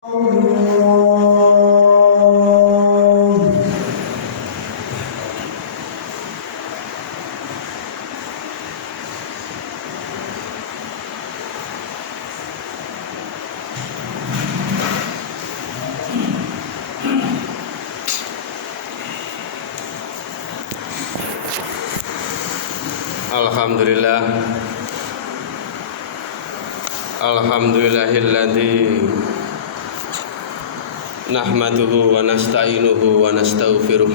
Alhamdulillah, alhamdulillahilladzi nahmaduhu wa nasta'inuhu wa nastaghfiruh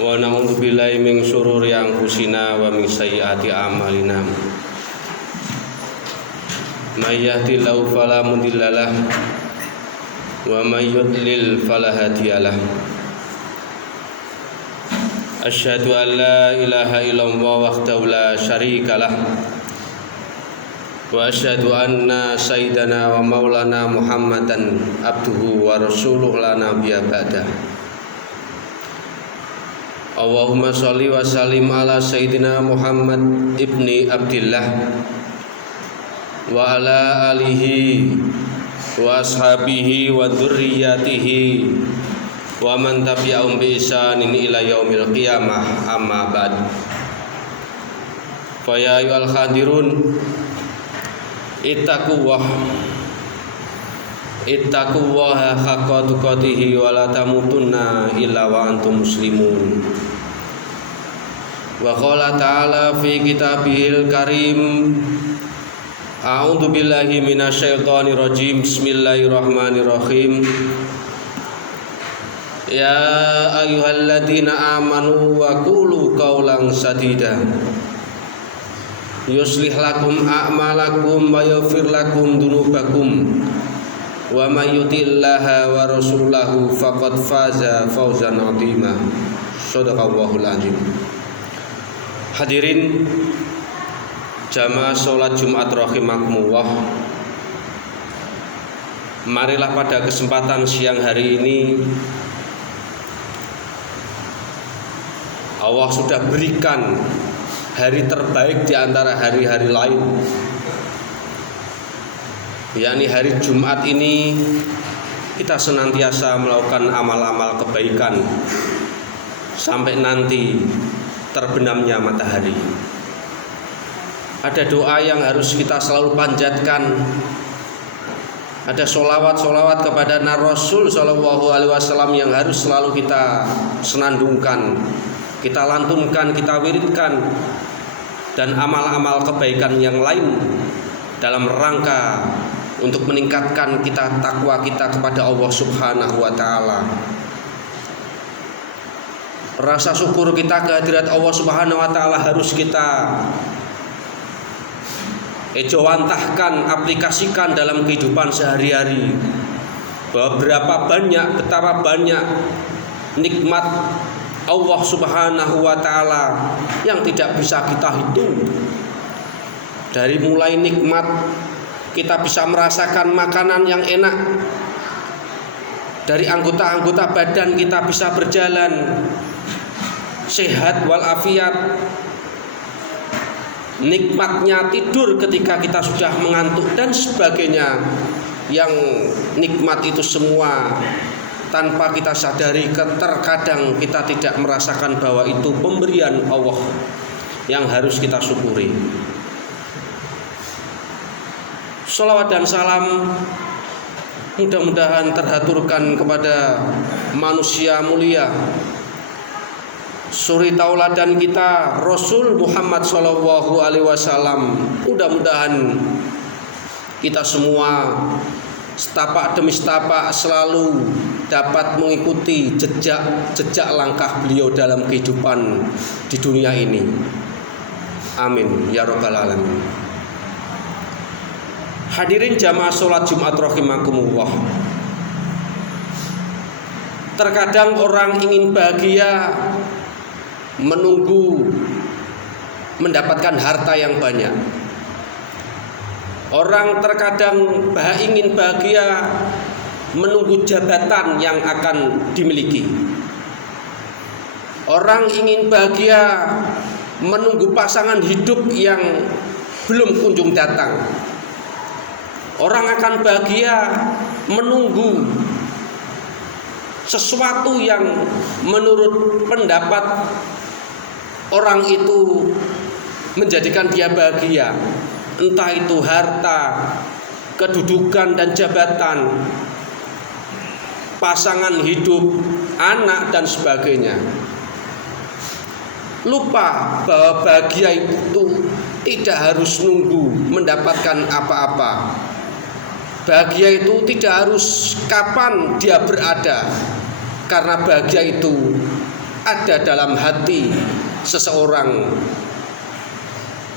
wa na'udzu billahi min syururi anfusina wa min sayyiati a'malina. May yahdihillahu fala mudhillalah wa may yudlil fala hadiyalah. Asyhadu an la ilaha illallah wahdahu la syarikalah wa asyhadu anna sayyidana wa maulana Muhammadan abduhu wa rasuluhu la nabiyya ba'da. Allahumma sholli wa sallim ala sayyidina Muhammad ibni Abdillah wa ala alihi wa ashabihi wa dzurriyyatihi wa man tabi'ahum bi ihsanin ila yaumil qiyamah, amma ba'd. Fa ya ayyuhal hadirun ittaqullaha haqqa tuqatih wa la tamutunna illa wa antum muslimun. Wa qala ta'ala fi kitabihil karim, a'udzu billahi minasyaitonir rajim, bismillahirrahmanirrahim. Ya ayyuhalladzina amanu wa qulu qawlan sadida yuslih lakum a'malakum wa yaghfir lakum dzunubakum wa may yuti'illaha wa rasulahu faqad faza fawzan 'azima. Shadaqallahul azim. Hadirin jamaah salat Jumat rahimakumullah. Marilah pada kesempatan siang hari ini Allah sudah berikan hari terbaik di antara hari-hari lain, yakni hari Jumat ini kita senantiasa melakukan amal-amal kebaikan sampai nanti terbenamnya matahari. Ada doa yang harus kita selalu panjatkan, ada sholawat kepada Rasul Shallallahu Alaihi Wasallam yang harus selalu kita senandungkan, kita lantunkan, kita wiridkan, dan amal-amal kebaikan yang lain dalam rangka untuk meningkatkan kita takwa kita kepada Allah Subhanahu wa taala. Rasa syukur kita kehadirat Allah Subhanahu wa taala harus kita ejawantahkan, aplikasikan dalam kehidupan sehari-hari. Bahwa betapa banyak nikmat Allah Subhanahu wa taala yang tidak bisa kita hitung. Dari mulai nikmat kita bisa merasakan makanan yang enak, dari anggota-anggota badan kita bisa berjalan sehat walafiat, nikmatnya tidur ketika kita sudah mengantuk dan sebagainya. Yang nikmat itu semua tanpa kita sadari, terkadang kita tidak merasakan bahwa itu pemberian Allah yang harus kita syukuri. Sholawat dan salam mudah-mudahan terhaturkan kepada manusia mulia, suri tauladan kita Rasul Muhammad Shallallahu Alaihi Wasallam. Mudah-mudahan kita semua setapak demi setapak selalu dapat mengikuti jejak langkah beliau dalam kehidupan di dunia ini. Amin ya rabbal alamin. Hadirin jamaah sholat Jumat rahimakumullah. Terkadang orang ingin bahagia menunggu mendapatkan harta yang banyak. Orang terkadang ingin bahagia menunggu jabatan yang akan dimiliki. Orang ingin bahagia menunggu pasangan hidup yang belum kunjung datang. Orang akan bahagia menunggu sesuatu yang menurut pendapat orang itu menjadikan dia bahagia, entah itu harta, kedudukan dan jabatan, pasangan hidup, anak dan sebagainya. Lupa bahwa bahagia itu tidak harus nunggu mendapatkan apa-apa. Bahagia itu tidak harus kapan dia berada, karena bahagia itu ada dalam hati seseorang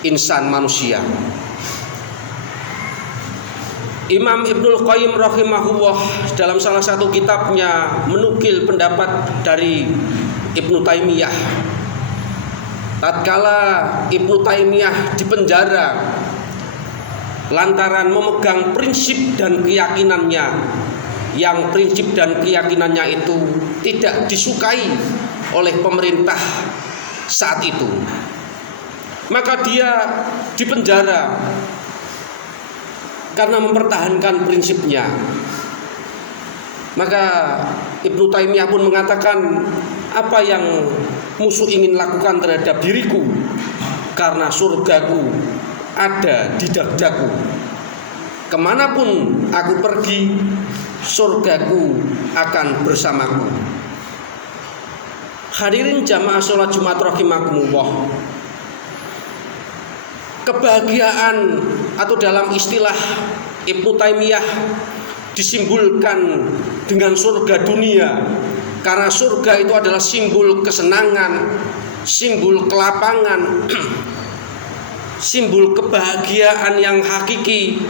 insan manusia. Imam Ibnul Qayyim rahimahullah dalam salah satu kitabnya menukil pendapat dari Ibnu Taimiyah. Tatkala Ibnu Taimiyah dipenjara lantaran memegang prinsip dan keyakinannya, yang prinsip dan keyakinannya itu tidak disukai oleh pemerintah saat itu, maka dia dipenjara karena mempertahankan prinsipnya. Maka Ibnu Taimiyah pun mengatakan, apa yang musuh ingin lakukan terhadap diriku, karena surgaku ada di dadaku. Kemanapun aku pergi, surgaku akan bersamaku. Hadirin jamaah sholat Jumat rahimakumullah, kebahagiaan atau dalam istilah Ibnu Taimiyah disimbolkan dengan surga dunia, karena surga itu adalah simbol kesenangan, simbol kelapangan, simbol kebahagiaan yang hakiki.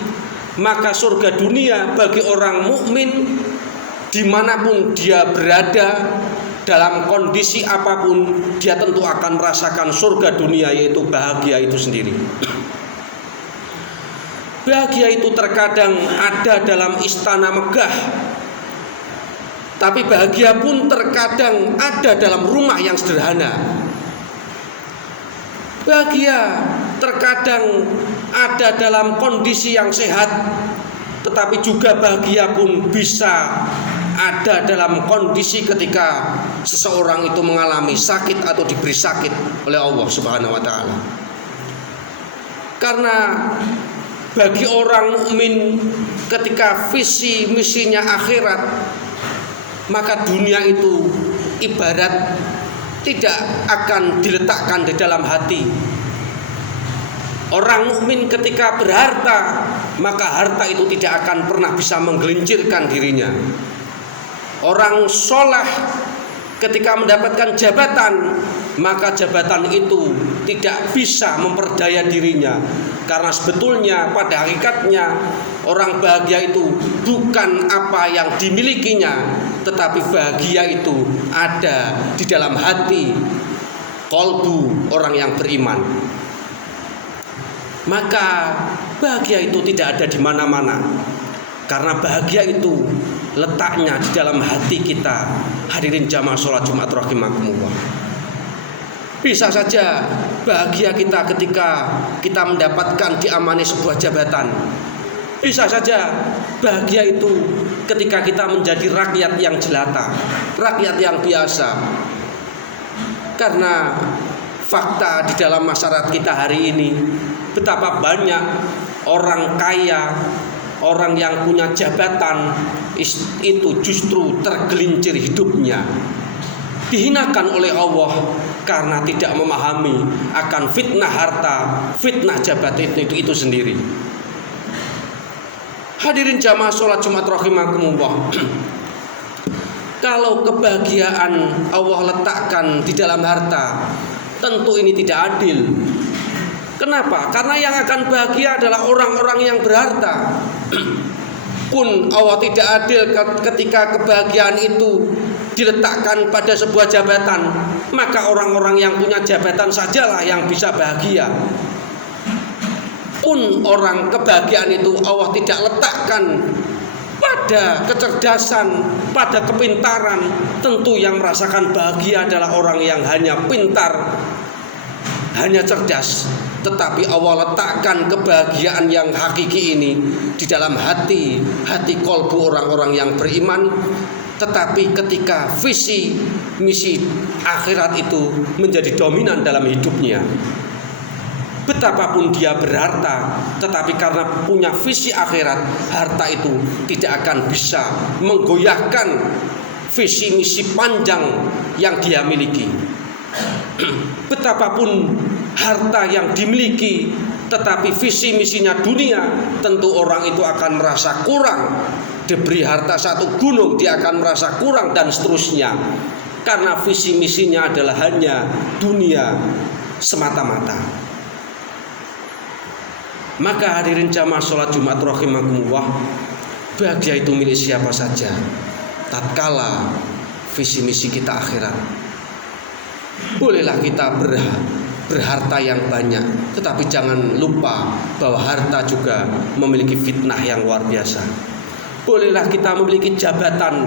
Maka surga dunia bagi orang mukmin dimanapun dia berada, dalam kondisi apapun, dia tentu akan merasakan surga dunia, yaitu bahagia itu sendiri. Bahagia itu terkadang ada dalam istana megah, tapi bahagia pun terkadang ada dalam rumah yang sederhana. Bahagia terkadang ada dalam kondisi yang sehat, tetapi juga bahagia pun bisa ada dalam kondisi ketika seseorang itu mengalami sakit atau diberi sakit oleh Allah Subhanahu wa taala. Karena bagi orang mukmin ketika visi misinya akhirat, maka dunia itu ibarat tidak akan diletakkan di dalam hati. Orang mukmin ketika berharta, maka harta itu tidak akan pernah bisa menggelincirkan dirinya. Orang soleh ketika mendapatkan jabatan, maka jabatan itu tidak bisa memperdaya dirinya. Karena sebetulnya pada hakikatnya orang bahagia itu bukan apa yang dimilikinya, tetapi bahagia itu ada di dalam hati kolbu orang yang beriman. Maka bahagia itu tidak ada di mana-mana, karena bahagia itu letaknya di dalam hati kita. Hadirin jamaah sholat Jumat rahimakumullah. Bisa saja bahagia kita ketika kita mendapatkan diamani sebuah jabatan. Bisa saja bahagia itu ketika kita menjadi rakyat yang jelata, rakyat yang biasa. Karena fakta di dalam masyarakat kita hari ini, betapa banyak orang kaya, orang yang punya jabatan itu justru tergelincir hidupnya, dihinakan oleh Allah karena tidak memahami akan fitnah harta, fitnah jabatan itu sendiri. Hadirin jamaah sholat Jumat rahimakumullah, kalau kebahagiaan Allah letakkan di dalam harta, tentu ini tidak adil. Kenapa? Karena yang akan bahagia adalah orang-orang yang berharta. Pun Allah tidak adil ketika kebahagiaan itu diletakkan pada sebuah jabatan, maka orang-orang yang punya jabatan sajalah yang bisa bahagia. Pun orang kebahagiaan itu Allah tidak letakkan pada kecerdasan, pada kepintaran, tentu yang merasakan bahagia adalah orang yang hanya pintar, hanya cerdas, tetapi Allah letakkan kebahagiaan yang hakiki ini di dalam hati kolbu orang-orang yang beriman. Tetapi ketika visi misi akhirat itu menjadi dominan dalam hidupnya, betapapun dia berharta, tetapi karena punya visi akhirat, harta itu tidak akan bisa menggoyahkan visi misi panjang yang dia miliki. Betapapun harta yang dimiliki, tetapi visi misinya dunia, tentu orang itu akan merasa kurang. Diberi harta satu gunung, dia akan merasa kurang, dan seterusnya. Karena visi misinya adalah hanya dunia semata-mata. Maka hadirin jamaah sholat Jumat rahimakumullah, bahagia itu milik siapa saja tatkala visi misi kita akhirat. Bolehlah kita berharta yang banyak, tetapi jangan lupa bahwa harta juga memiliki fitnah yang luar biasa. Bolehlah kita memiliki jabatan,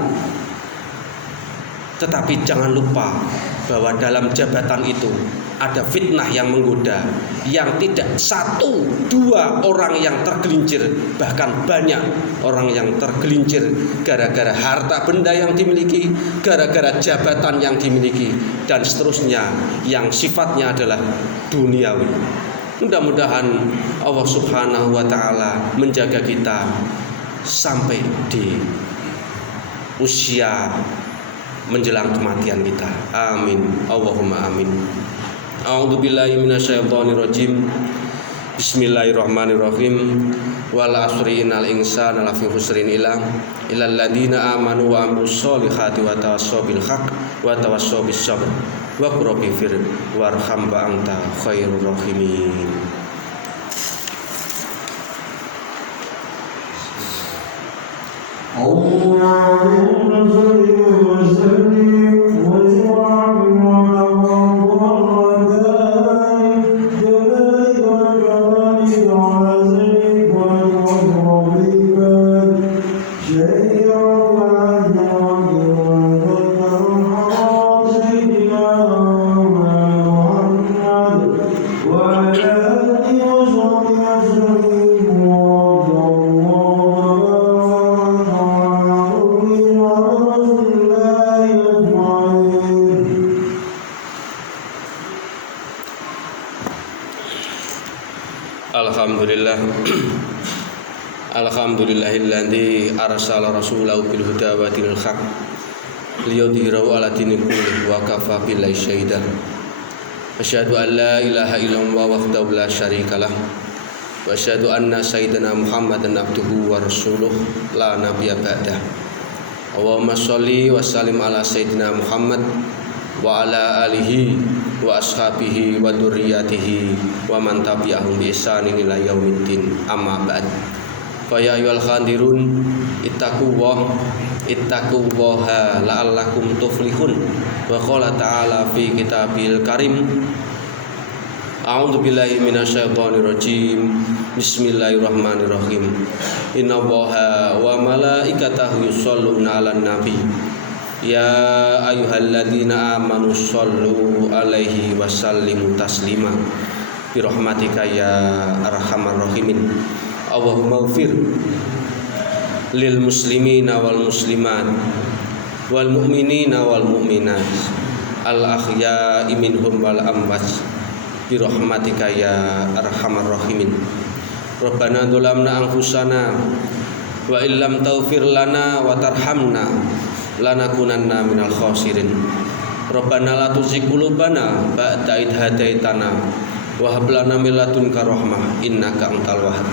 tetapi jangan lupa bahwa dalam jabatan itu ada fitnah yang menggoda, yang tidak satu dua orang yang tergelincir, bahkan banyak orang yang tergelincir gara-gara harta benda yang dimiliki, gara-gara jabatan yang dimiliki, dan seterusnya yang sifatnya adalah duniawi. Mudah-mudahan Allah Subhanahu wa ta'ala menjaga kita sampai di usia menjelang kematian kita. Amin. Allahumma amin. A'udzubillahi minasyaitonirrajim. Bismillahirrahmanirrahim. Wal asri innal insana lafi khusrin illal ladzina amanu wa amilus solihati wa tawassaw bil haqq wa tawassaw bis sabr wa qur rabbifir warham wa anta khairur rahimin. Allahumma shalli wa sallim wa barik Alhamdulillahilladzi arsala rasulahu bil huda wa dinil haq liyudhhirahu 'ala dini kullih wa kafa billahi syahidan. Asyhadu an la ilaha illallah wahdahu la syarikalah wa asyhadu anna sayyidina Muhammadan abduhu wa rasuluh la nabiyya ba'dah. Allahumma sholli wa sallim ala sayyidina Muhammad wa ala alihi wa ashabihi wa dzurriyyatihi wa man tabi'ahum bi ihsanin ila yaumiddin. Amma ba'd. Fa ya ayyuhal khadirun ittaqullaha la'allakum tuflihun. Wa qala ta'ala fi kitabil karim. A'udzu billahi minasyaitonir rajim. Bismillahirrahmanirrahim. Innallaha wa malaikatahu yusholluna 'alan nabi. Ya ayyuhalladzina amanu shollu 'alaihi wa sallimu taslima. Bi rahmatika ya arhamar rahimin. Allahumma ighfir lil muslimina wal muslimat wal mu'minina wal mu'minat al ahya'i minhum wal amwat bi rahmatika ya arhamar rahimin. Rabbana dzalamna anfusana wa illam taghfir lana wa tarhamna lanakunanna minal khasirin. Rabbana la tuzigh qulubana ba'da idh hadaitana wa hab lana min ladunka rahmah innaka antal wahhab.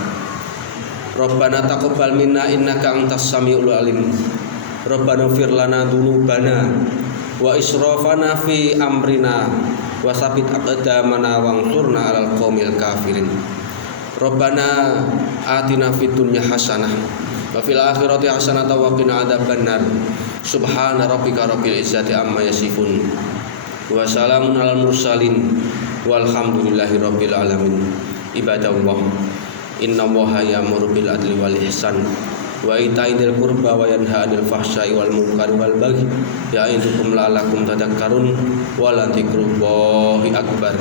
Rabbana taqabbal minna innaka antas samiul alim. Rabbana ighfir lana dzunubana wa israfana fi amrina wa tsabbit aqdamana wansurna 'alal qaumil kafirin. Rabbana atina fid dunya hasanah wa fil akhirati hasanah wa qina adzabannar. Subhana rabbika rabbil izzati amma yasifun wa salamun 'alal mursalin walhamdulillahi rabbil alamin. Ibadallah, innallaha ya'muru bil adli wal ihsan wa ita'i dzil qurba wa yanha 'anil fahsya'i wal munkari wal baghi ya'idukum la'allakum tadhakkarun wa la dzikrullahi akbar.